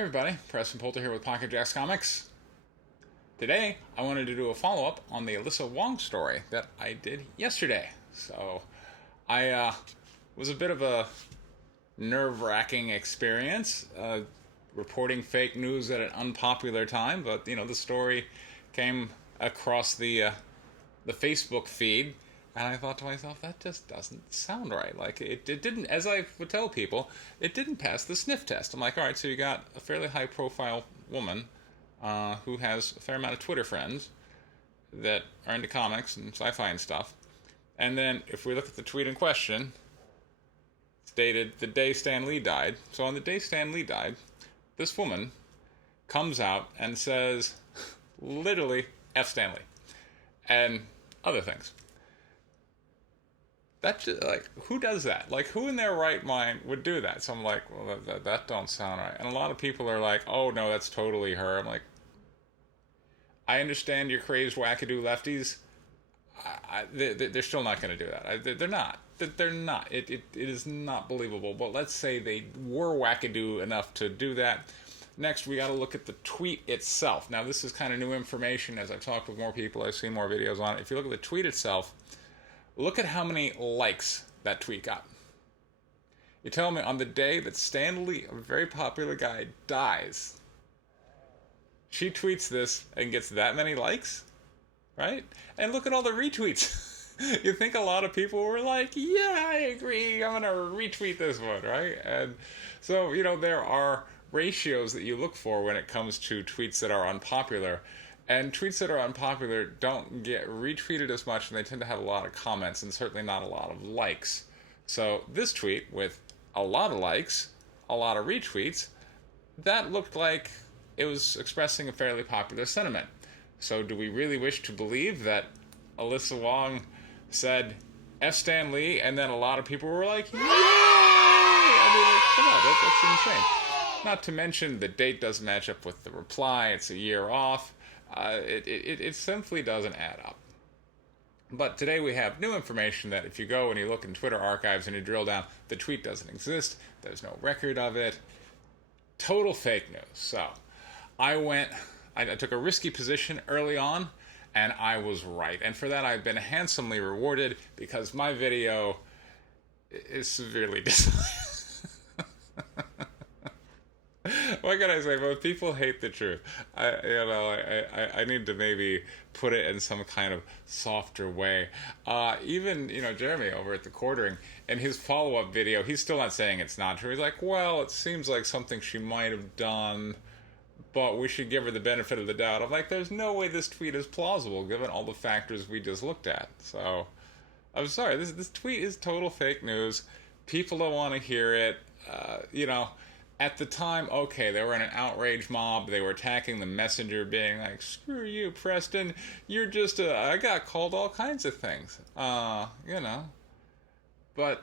everybody, Preston Poulter here with Pocket Jacks Comics. Today, I wanted to do a follow-up on the Alyssa Wong story that I did yesterday. So, I was a bit of a nerve-wracking experience, reporting fake news at an unpopular time, but, the story came across the Facebook feed, and I thought to myself, that just doesn't sound right. Like, it didn't, as I would tell people, it didn't pass the sniff test. I'm like, alright, so you got a fairly high-profile woman who has a fair amount of Twitter friends that are into comics and sci-fi and stuff. And then, if we look at the tweet in question, it's dated the day Stan Lee died. So on the day Stan Lee died, this woman comes out and says, literally, F Stan Lee. And other things. That's just, who does that? Like, who in their right mind would do that? So I'm like, well, that don't sound right. And a lot of people are like, oh, no, that's totally her. I'm like, I understand your crazed wackadoo lefties. They're still not going to do that. They're not. They're not. It is not believable. But let's say they were wackadoo enough to do that. Next, we got to look at the tweet itself. Now, this is kind of new information. As I've talked with more people, I've seen more videos on it. If you look at the tweet itself, look at how many likes that tweet got. You tell me on the day that Stan Lee, a very popular guy, dies, she tweets this and gets that many likes? Right? And look at all the retweets. You think a lot of people were like, yeah, I agree, I'm going to retweet this one, right? And so, there are ratios that you look for when it comes to tweets that are unpopular. And tweets that are unpopular don't get retweeted as much, and they tend to have a lot of comments, and certainly not a lot of likes. So this tweet, with a lot of likes, a lot of retweets, that looked like it was expressing a fairly popular sentiment. So do we really wish to believe that Alyssa Wong said F Stan Lee, and then a lot of people were like, yay! I mean, come on, that's insane. Not to mention the date doesn't match up with the reply, it's a year off. It simply doesn't add up. But today we have new information that if you go and you look in Twitter archives and you drill down, the tweet doesn't exist. There's no record of it. Total fake news. So I took a risky position early on, and I was right. And for that, I've been handsomely rewarded because my video is severely disliked. What can I say? But people hate the truth. I need to maybe put it in some kind of softer way. Even Jeremy over at the Quartering, in his follow-up video, he's still not saying it's not true. He's like, well, it seems like something she might have done, but we should give her the benefit of the doubt. I'm like, there's no way this tweet is plausible given all the factors we just looked at. So I'm sorry, this tweet is total fake news. People don't want to hear it. At the time, okay, they were in an outrage mob. They were attacking the messenger, being like, screw you, Preston. You're just I got called all kinds of things. But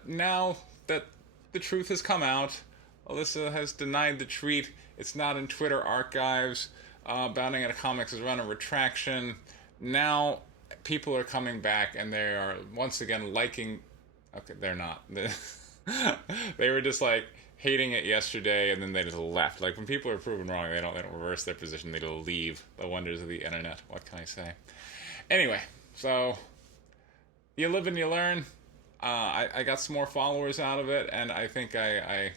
now that the truth has come out, Alyssa has denied the tweet. It's not in Twitter archives. Bounding Out of Comics has run a retraction. Now people are coming back and they are once again liking. Okay, they're not. They were just like hating it yesterday, and then they just left. Like, when people are proven wrong, they don't reverse their position. They just leave. The wonders of the internet. What can I say? Anyway, so you live and you learn. I got some more followers out of it, and I think I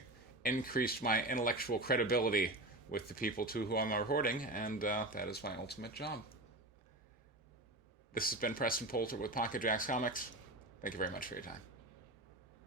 increased my intellectual credibility with the people to who I'm reporting, and that is my ultimate job. This has been Preston Poulter with Pocket Jacks Comics. Thank you very much for your time.